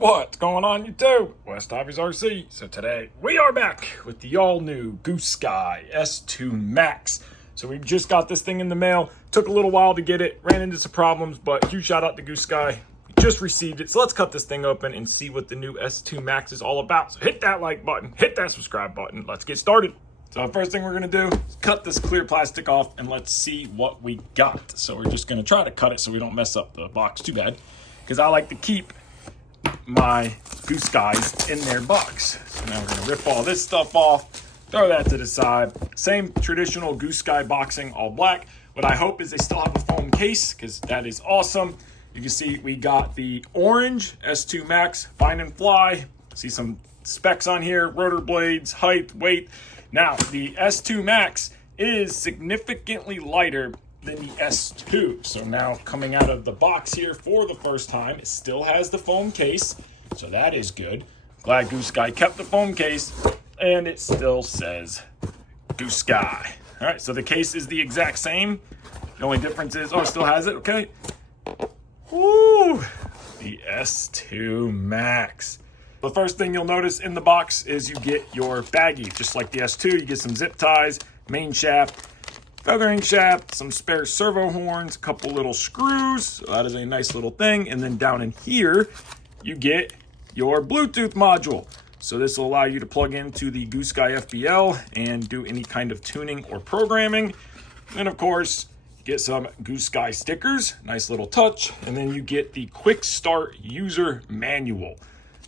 What's going on YouTube? WestHobbiesRC. So today we are back with the all new Goosky S2 MAX. So we just got this thing in the mail. Took a little while to get it, ran into some problems, but huge shout out to Goosky. We just received it. So let's cut this thing open and see what the new S2 MAX is all about. So hit that like button, hit that subscribe button. Let's get started. So the first thing we're gonna do is cut this clear plastic off and let's see what we got. So we're just gonna try to cut it so we don't mess up the box too bad, because I like to keep my Gooskys in their box. So now we're gonna rip all this stuff off, throw that to the side. Same traditional Goosky boxing, all black. What I hope is they still have a foam case, because that is awesome. You can see we got the orange S2 MAX, fine and fly. See some specs on here, rotor blades, height, weight. Now, the S2 MAX is significantly lighter than the S2. So now coming out of the box here for the first time, it still has the foam case. So that is good. Glad Goosky kept the foam case, and it still says Goosky. All right, so the case is the exact same. The only difference is, oh, it still has it, okay. Woo, the S2 MAX. The first thing you'll notice in the box is you get your baggie. Just like the S2, you get some zip ties, main shaft, feathering shaft, some spare servo horns, a couple little screws. So that is a nice little thing. And then down in here, you get your Bluetooth module. So this will allow you to plug into the Goosky FBL and do any kind of tuning or programming. And of course, you get some Goosky stickers, nice little touch. And then you get the quick start user manual.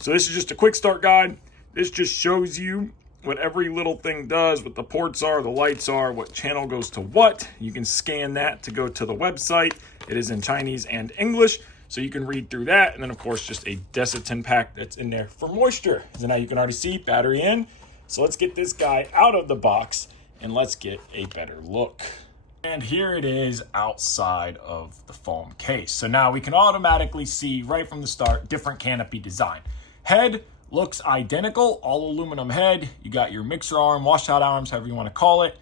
So this is just a quick start guide. This just shows you what every little thing does, what the ports are, the lights are, what channel goes to what. You can scan that to go to the website. It is in Chinese and English, so you can read through that. And then of course, just a Desitin pack that's in there for moisture. So now you can already see battery in. So let's get this guy out of the box and let's get a better look. And here it is outside of the foam case. So now we can automatically see right from the start, different canopy design. Head looks identical, all aluminum head. You got your mixer arm, washout arms, however you want to call it.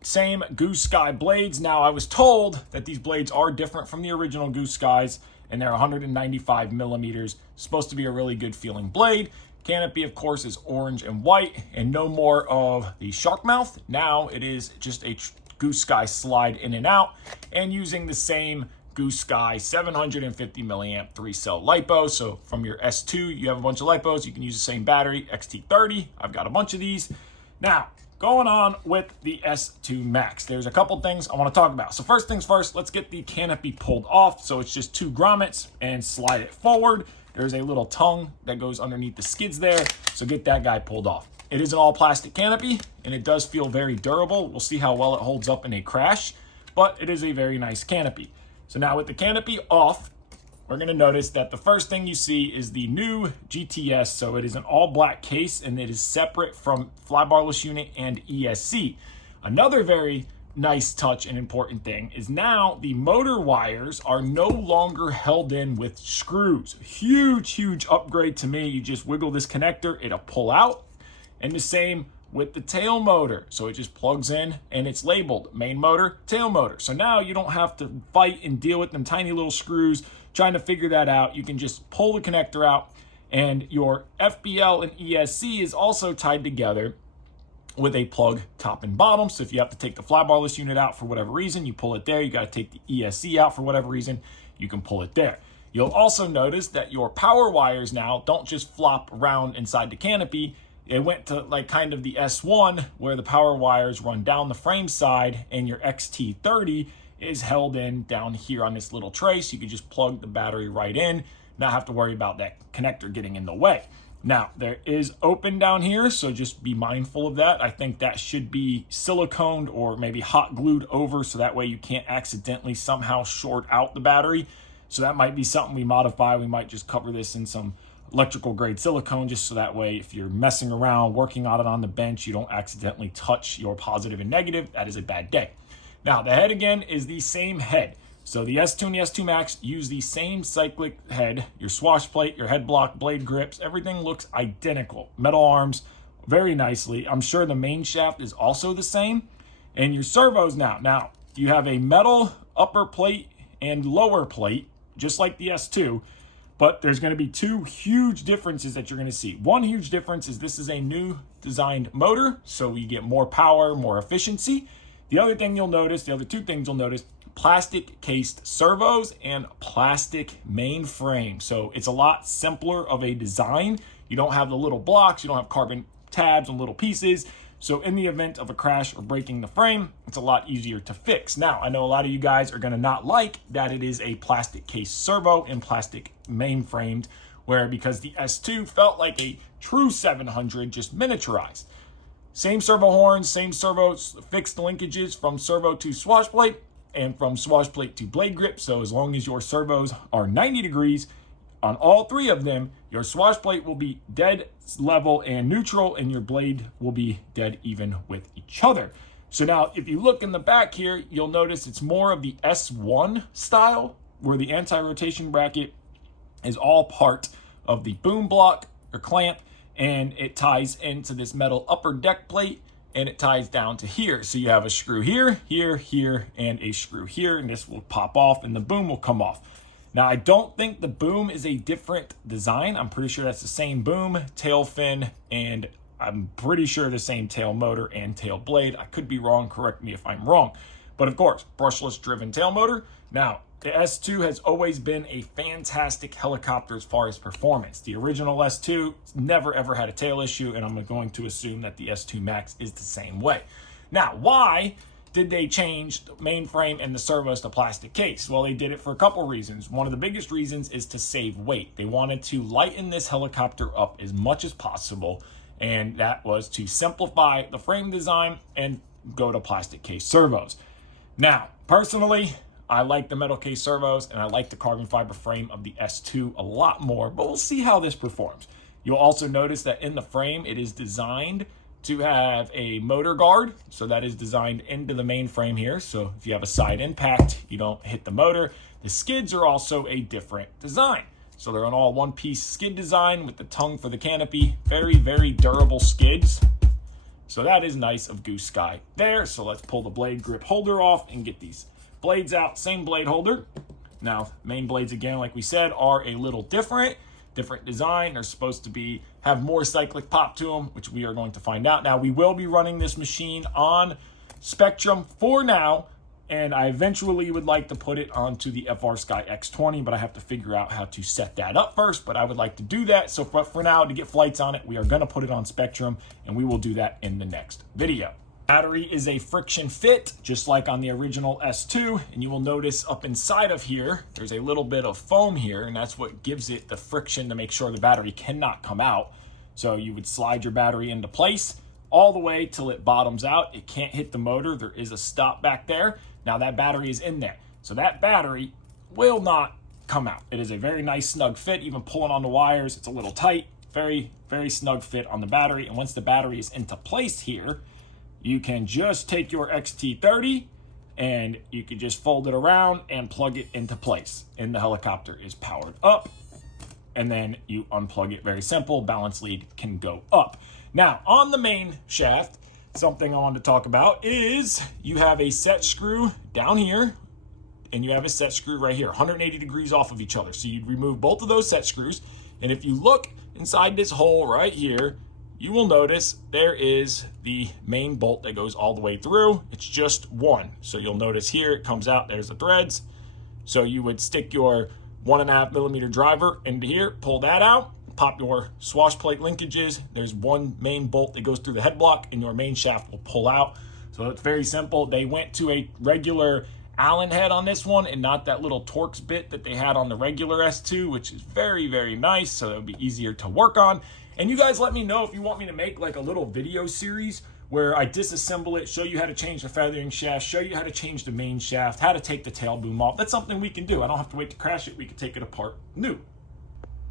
Same Goosky blades. Now I was told that these blades are different from the original Gooskys, and they're 195 millimeters. Supposed to be a really good feeling blade. Canopy, of course, is orange and white, and no more of the shark mouth. Now it is just a Goosky slide in and out, and using the same Goosky 750 milliamp 3-cell LiPo. So from your S2, you have a bunch of LiPos. You can use the same battery, XT30. I've got a bunch of these. Now, going on with the S2 MAX, there's a couple things I want to talk about. So first things first, let's get the canopy pulled off. So it's just two grommets and slide it forward. There's a little tongue that goes underneath the skids there. So get that guy pulled off. It is an all plastic canopy and it does feel very durable. We'll see how well it holds up in a crash, but it is a very nice canopy. So now with the canopy off, we're gonna notice that the first thing you see is the new GTS. So it is an all black case and it is separate from flybarless unit and ESC. Another very nice touch and important thing is now the motor wires are no longer held in with screws. Huge upgrade to me. You just wiggle this connector, it'll pull out. And the same with the tail motor. So it just plugs in and it's labeled main motor, tail motor. So now you don't have to fight and deal with them tiny little screws trying to figure that out. You can just pull the connector out, and your FBL and ESC is also tied together with a plug top and bottom. So if you have to take the flybarless unit out for whatever reason, you pull it there. You got to take the ESC out for whatever reason, you can pull it there. You'll also notice that your power wires now don't just flop around inside the canopy. It went to like kind of the S1 where the power wires run down the frame side, and your XT30 is held in down here on this little tray. So you can just plug the battery right in, not have to worry about that connector getting in the way. Now there is open down here, so just be mindful of that. I think that should be siliconed or maybe hot glued over, so that way you can't accidentally somehow short out the battery. So that might be something we modify. We might just cover this in some electrical grade silicone, just so that way if you're messing around working on it on the bench, you don't accidentally touch your positive and negative. That is a bad day. Now the head again is the same head. So the S2 and the S2 MAX use the same cyclic head. Your swash plate, your head block, blade grips, everything looks identical. Metal arms, very nicely. I'm sure the main shaft is also the same. And your servos now you have a metal upper plate and lower plate, just like the S2, But there's going to be two huge differences that you're going to see. One huge difference is this is a new designed motor, so we get more power, more efficiency. The other thing you'll notice, the other two things you'll notice, plastic cased servos and plastic main frame. So it's a lot simpler of a design. You don't have the little blocks, you don't have carbon tabs and little pieces. So in the event of a crash or breaking the frame, it's a lot easier to fix. Now, I know a lot of you guys are gonna not like that it is a plastic case servo and plastic mainframed, where because the S2 felt like a true 700, just miniaturized. Same servo horns, same servos, fixed linkages from servo to swash plate and from swash plate to blade grip. So as long as your servos are 90 degrees, on all three of them, your swash plate will be dead level and neutral, and your blade will be dead even with each other. So now, if you look in the back here, you'll notice it's more of the S1 style, where the anti-rotation bracket is all part of the boom block or clamp, and it ties into this metal upper deck plate, and it ties down to here. So you have a screw here, here, here, and a screw here, and this will pop off, and the boom will come off. Now, I don't think the boom is a different design. I'm pretty sure that's the same boom, tail fin, and I'm pretty sure the same tail motor and tail blade. I could be wrong, correct me if I'm wrong. But of course, brushless driven tail motor. Now, the S2 has always been a fantastic helicopter as far as performance. The original S2 never ever had a tail issue, and I'm going to assume that the S2 MAX is the same way. Now, why did they change the mainframe and the servos to plastic case? Well, they did it for a couple reasons. One of the biggest reasons is to save weight. They wanted to lighten this helicopter up as much as possible, and that was to simplify the frame design and go to plastic case servos. Now, personally, I like the metal case servos, and I like the carbon fiber frame of the S2 a lot more, but we'll see how this performs. You'll also notice that in the frame, it is designed to have a motor guard. So that is designed into the main frame here. So if you have a side impact, you don't hit the motor. The skids are also a different design. So they're an all one-piece skid design with the tongue for the canopy. Very, very durable skids. So that is nice of Goose Sky there. So let's pull the blade grip holder off and get these blades out. Same blade holder. Now, main blades, again, like we said, are a little different design. They're supposed to have more cyclic pop to them, which we are going to find out. Now, we will be running this machine on Spectrum for now, and I eventually would like to put it onto the FrSky X20, but I have to figure out how to set that up first, but I would like to do that. So for now, to get flights on it, we are going to put it on Spectrum, and we will do that in the next video. Battery is a friction fit, just like on the original S2, and you will notice up inside of here, there's a little bit of foam here, and that's what gives it the friction to make sure the battery cannot come out. So you would slide your battery into place all the way till it bottoms out. It can't hit the motor. There is a stop back there. Now that battery is in there. So that battery will not come out. It is a very nice snug fit, even pulling on the wires, it's a little tight. Very, very snug fit on the battery. And once the battery is into place here, you can just take your XT30 and you can just fold it around and plug it into place. And the helicopter is powered up. And then you unplug it, very simple. Balance lead can go up. Now, on the main shaft, something I wanted to talk about is you have a set screw down here and you have a set screw right here, 180 degrees off of each other. So you'd remove both of those set screws. And if you look inside this hole right here, you will notice there is the main bolt that goes all the way through. It's just one. So you'll notice here it comes out, there's the threads. So you would stick your 1.5 millimeter driver into here, pull that out, pop your swash plate linkages. There's one main bolt that goes through the head block and your main shaft will pull out. So it's very simple. They went to a regular Allen head on this one and not that little Torx bit that they had on the regular S2, which is very, very nice. So that would be easier to work on. And you guys let me know if you want me to make like a little video series where I disassemble it, show you how to change the feathering shaft, show you how to change the main shaft, how to take the tail boom off. That's something we can do. I don't have to wait to crash it. We can take it apart new.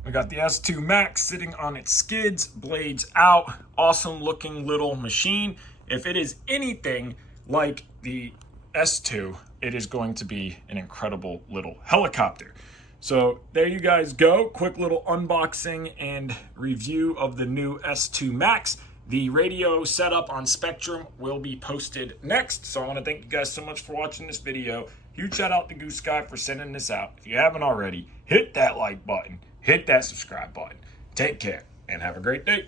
We got the S2 MAX sitting on its skids, blades out, awesome looking little machine. If it is anything like the S2, it is going to be an incredible little helicopter. So there you guys go. Quick little unboxing and review of the new S2 MAX. The radio setup on Spectrum will be posted next. So I want to thank you guys so much for watching this video. Huge shout out to Goose Sky for sending this out. If you haven't already, hit that like button. hit that subscribe button. Take care and have a great day.